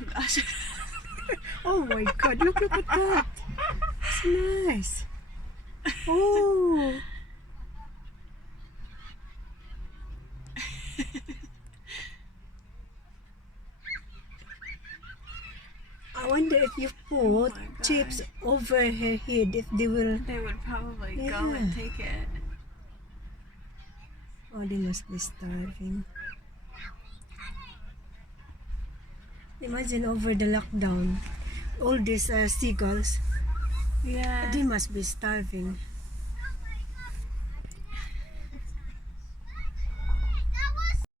Oh gosh. Oh my god, look at that. It's nice. Oh. I wonder if you put my God. chips over her head, if they will. They would probably go Yeah. and take it. Oh, they must be starving. Imagine over the lockdown, all these seagulls, Yeah. they must be starving.